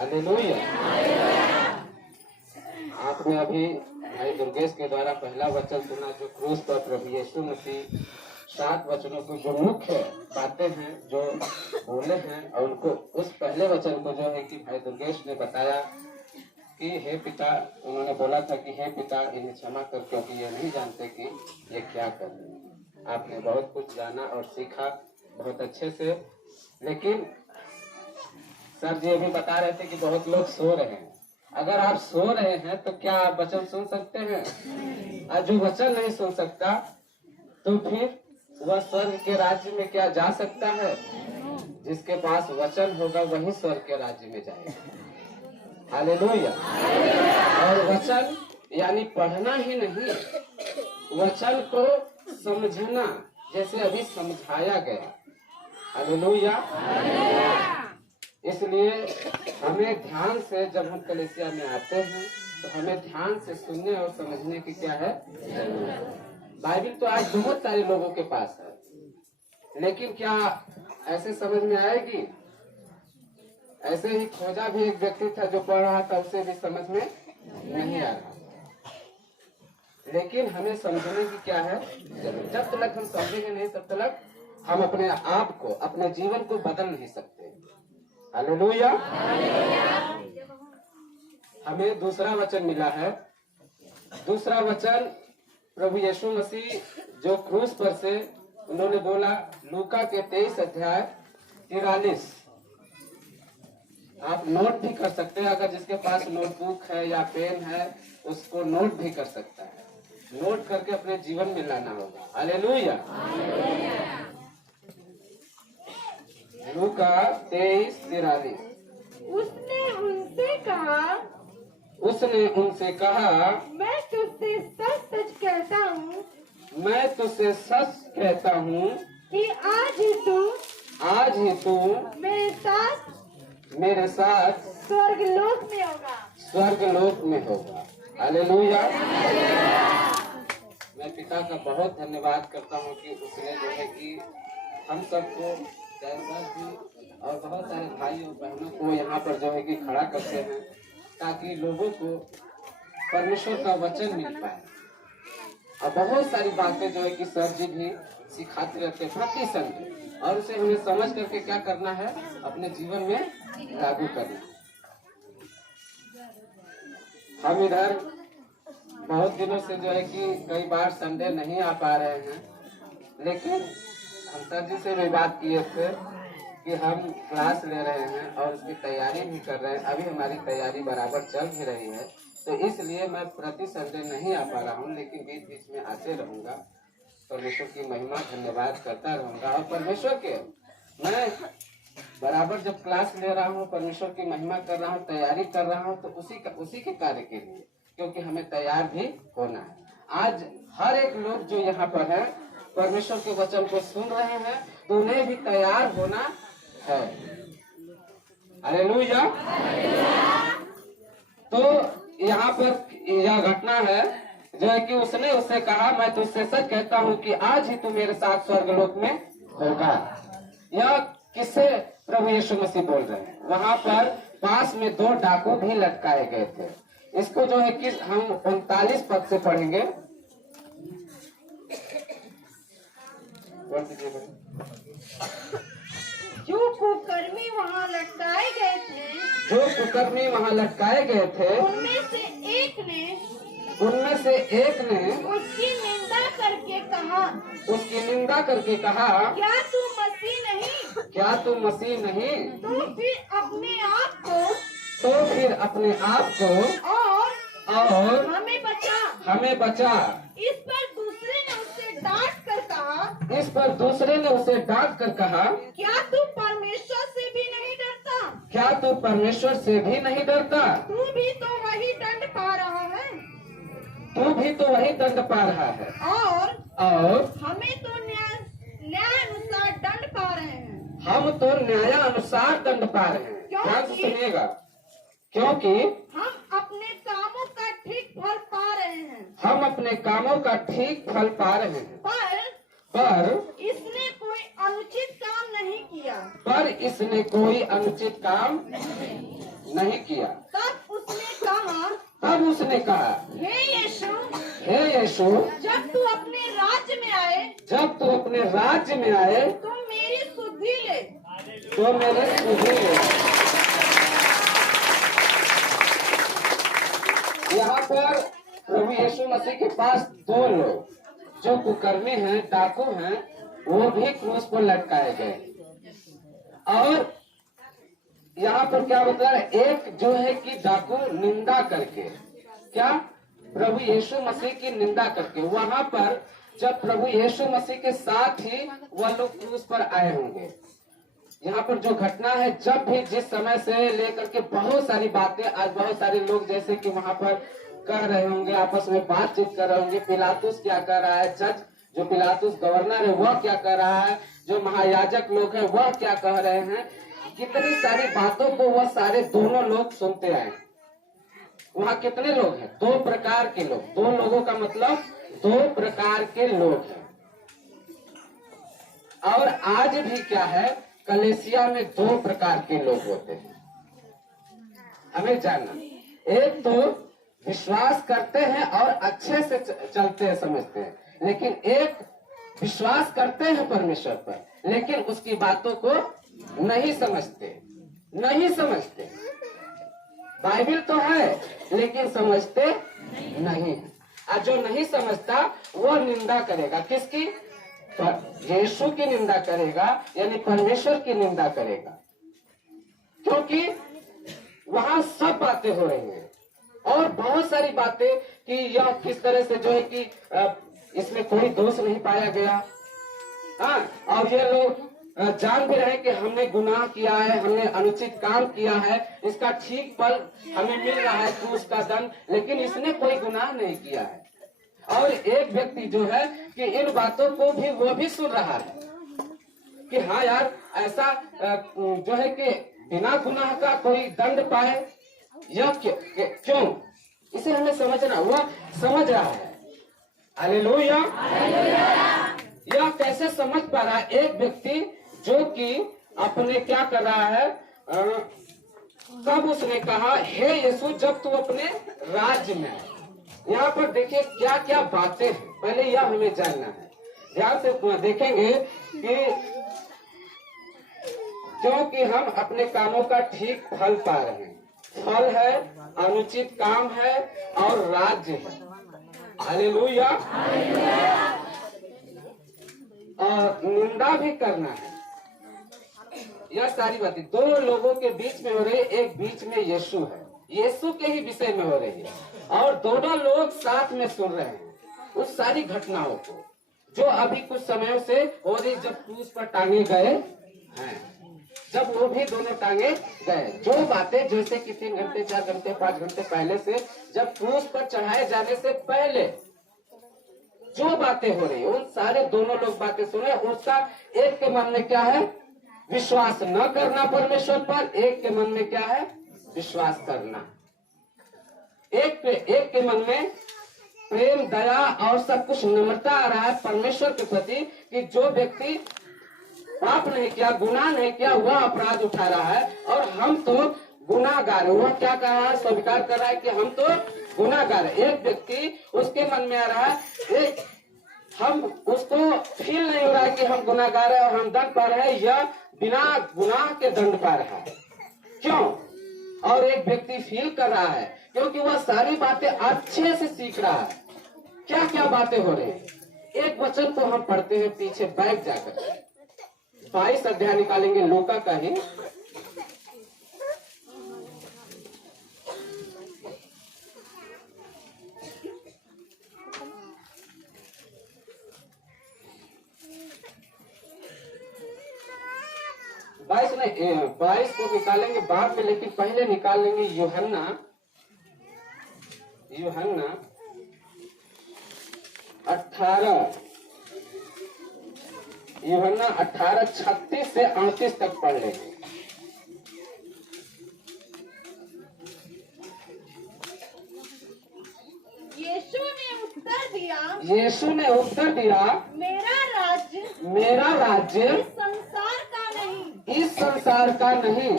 Hallelujah. आपने अभी भाई दुर्गेश के द्वारा पहला वचन सुना, जो क्रूस पर प्रभु यीशु मसीह 7 वचनों को जो मुख्य बातें हैं जो बोले हैं, और उनको उस पहले वचन को जो है कि भाई दुर्गेश ने बताया कि हे पिता, उन्होंने बोला था कि हे पिता इन्हें क्षमा कर, क्योंकि ये नहीं जानते कि ये क्या कर रहे हैं। आपने बहुत कुछ जाना और सीखा बहुत अच्छे से। लेकिन सर जी अभी बता रहे थे कि बहुत लोग सो रहे हैं। अगर आप सो रहे हैं तो क्या आप वचन सुन सकते हैं? और जो वचन नहीं सुन सकता तो फिर वह स्वर्ग के राज्य में क्या जा सकता है? जिसके पास वचन होगा वही स्वर्ग के राज्य में जाएगा। हालेलुया। और वचन यानी पढ़ना ही नहीं, वचन को समझना, जैसे अभी समझाया गया। हालेलुया। इसलिए हमें ध्यान से, जब हम कलीसिया में आते हैं तो हमें ध्यान से सुनने और समझने की क्या है जरूरत। बाइबिल तो आज बहुत सारे लोगों के पास है, लेकिन क्या ऐसे समझ में आएगी? ऐसे ही खोजा भी एक व्यक्ति था जो पढ़ रहा था, उसे भी समझ में नहीं आ रहा। लेकिन हमें समझने की क्या है जरूरत। जब तक हम समझेंगे नहीं तब तक हम अपने आप को, अपने जीवन को बदल नहीं सकते। हालेलुया। हमें दूसरा वचन मिला है। दूसरा वचन प्रभु यीशु मसीह जो क्रूस पर से उन्होंने बोला, लूका के 23 अध्याय 43। आप नोट भी कर सकते हैं, अगर जिसके पास नोटबुक है या पेन है उसको नोट भी कर सकता है। नोट करके अपने जीवन में लाना होगा। हालेलुया। लूका 23:43। उसने उनसे कहा, मैं तुझसे सच सच कहता हूँ, मैं तुझसे सच कहता हूँ कि आज ही तू मेरे साथ स्वर्गलोक में होगा। स्वर्गलोक में होगा। हालेलुया। मैं पिता का बहुत धन्यवाद करता हूँ कि उसने जो है कि हम सबको, जैसा भी और बहुत सारे भाई और बहनों को यहाँ पर जो है कि खड़ा करते हैं, ताकि लोगों को परमेश्वर का वचन मिल पाए। और बहुत सारी बातें जो है कि सर जी भी सिखाते रहते हैं प्रति संडे, और उसे हमें समझ करके क्या करना है, अपने जीवन में लागू करना। हम इधर बहुत दिनों से जो है कि कई बार संडे नहीं आ पा रहे हैं, लेकिन हम सर जी से भी बात किए थे कि हम क्लास ले रहे हैं और उसकी तैयारी भी कर रहे हैं। अभी हमारी तैयारी बराबर चल भी रही है, तो इसलिए मैं प्रति संडे नहीं आ पा रहा हूँ, लेकिन बीच बीच में आते रहूँगा। परमेश्वर की महिमा धन्यवाद करता रहूँगा। और परमेश्वर के मैं बराबर जब क्लास ले रहा हूँ, परमेश्वर की महिमा कर रहा हूँ, तैयारी कर रहा हूँ, तो उसी के कार्य के लिए, क्योंकि हमें तैयार भी होना है। आज हर एक लोग जो यहाँ पर है परमेश्वर के वचन को सुन रहे हैं, तो उन्हें भी तैयार होना है। हालेलुया। तो यहाँ पर यह घटना है जो है कि उसने उससे कहा, मैं तुझसे सच कहता हूँ कि आज ही तू मेरे साथ स्वर्गलोक में होगा। यह किससे प्रभु यीशु मसीह बोल रहे हैं? वहां पर पास में 2 डाकू भी लटकाए गए थे। इसको जो है कि हम 39 पद से पढ़ेंगे। जो कुकर्मी वहाँ लटकाए गए थे, उनमें से एक ने उसकी निंदा करके कहा, क्या तू मसीह नहीं? तो फिर अपने आप को और हमें बचा। इस पर दूसरे ने उसे डांट कर कहा, क्या तू परमेश्वर से भी नहीं डरता? तू भी तो वही दंड पा रहा है। और हमें तो न्यायानुसार दंड पा रहे हैं। हम तो न्यायानुसार दंड पा रहे हैं। ध्यान से सुनिएगा। क्योंकि हम अपने कामों का ठीक फल पा रहे हैं। पर इसने कोई अनुचित काम नहीं किया। तब उसने कहा, हे यीशु, जब तू अपने राज्य में आए, तो मेरी सुधि ले। यहाँ पर प्रभु यीशु मसीह के पास दो लोग जो कुकर्मी हैं, डाकू हैं, वो भी क्रूस पर लटकाए गए। और यहाँ पर क्या मतलब है, एक जो है कि डाकू निंदा करके, क्या प्रभु यीशु मसीह की निंदा करके, वहां पर जब प्रभु यीशु मसीह के साथ ही वह लोग क्रूस पर आए होंगे। यहाँ पर जो घटना है, जब भी जिस समय से लेकर के बहुत सारी बातें आज बहुत सारे लोग जैसे कि वहां पर कह रहे होंगे, आपस में बातचीत कर रहे होंगे, पिलातुस क्या कर रहा है, जज जो पिलातुस गवर्नर है वह क्या कर रहा है, जो महायाजक लोग हैं वह क्या कह रहे हैं, कितनी सारी बातों को वह सारे दोनों लोग सुनते आए। वहाँ कितने लोग हैं? 2 प्रकार के लोग। 2 लोगों का मतलब 2 प्रकार के लोग हैं। और आज भी क्या है, कलेसिया में 2 प्रकार के लोग होते हैं, हमें जानना। एक तो विश्वास करते हैं और अच्छे से चलते हैं, समझते हैं, लेकिन एक विश्वास करते हैं परमेश्वर पर, लेकिन उसकी बातों को नहीं समझते। बाइबिल तो है लेकिन समझते नहीं है। और जो नहीं समझता वह निंदा करेगा, किसकी? यीशु की निंदा करेगा, यानी परमेश्वर की निंदा करेगा, क्योंकि वहां सब बातें हो रही हैं और बहुत सारी बातें कि यह किस तरह से जो है कि इसमें कोई दोष नहीं पाया गया। हाँ, और ये लोग जान भी रहे कि हमने गुनाह किया है, हमने अनुचित काम किया है, इसका ठीक फल हमें मिल रहा है, क्रूस का दंड, लेकिन इसने कोई गुनाह नहीं किया है। और एक व्यक्ति जो है कि इन बातों को भी वो भी सुन रहा है कि हाँ यार, ऐसा जो है कि बिना गुनाह का कोई दंड पाए, यह क्यों? इसे हमें समझना, वह समझ रहा है। हालेलुया। यह कैसे समझ पा रहा है? एक व्यक्ति जो कि अपने क्या कर रहा है, तब उसने कहा, हे यीशु, जब तू अपने राज्य में है। यहाँ पर देखिए क्या क्या बातें हैं, पहले यह हमें जानना है। ध्यान से देखेंगे कि क्योंकि हम अपने कामों का ठीक फल पा रहे हैं। फल है, अनुचित काम है और राज्य है। हालेलुया। और निंदा भी करना है। यह सारी बातें 2 लोगों के बीच में हो रही है, एक बीच में यीशु है, यीशु के ही विषय में हो रही है, और दोनों लोग साथ में सुन रहे हैं उस सारी घटनाओं को जो अभी कुछ समयों से हो रही। जब क्रूस पर टांगे गए हैं, जब वो भी दोनों टांगे गए, जो बातें जैसे कि 3 घंटे 4 घंटे 5 घंटे पहले से, जब क्रूस पर चढ़ाए जाने से पहले जो बातें हो रही, उन सारे दोनों लोग बातें सुने। उसका एक के मन में क्या है? विश्वास न करना परमेश्वर पर। एक के मन में क्या है? विश्वास करना। एक के मन में प्रेम, दया और सब कुछ नम्रता आ रहा है परमेश्वर के प्रति, कि जो व्यक्ति पाप नहीं किया, गुनाह नहीं किया, वह अपराध उठा रहा है और हम तो गुनाहगार है। वह क्या कर रहा है? स्वीकार कर रहा है कि हम तो गुनाहगार है। एक व्यक्ति उसके मन में आ रहा है, हम उसको फील नहीं हो रहा है कि हम गुनाहगार है और हम दंड पा रहे हैं, यह बिना गुनाह के दंड पा रहा है। क्यों? और एक व्यक्ति फील कर रहा है क्योंकि वह सारी बातें अच्छे से सीख रहा है। क्या क्या बातें हो रही है? एक वचन को हम पढ़ते हैं पीछे बैठ जाकर, 22 अध्याय निकालेंगे लूका का ही। बाईस को निकालेंगे बाद में, लेकिन पहले निकाल लेंगे यूहन्ना 18:36 से 38 तक पढ़ लेंगे। यीशु ने उत्तर दिया, मेरा राज्य संसार का नहीं, इस संसार का नहीं,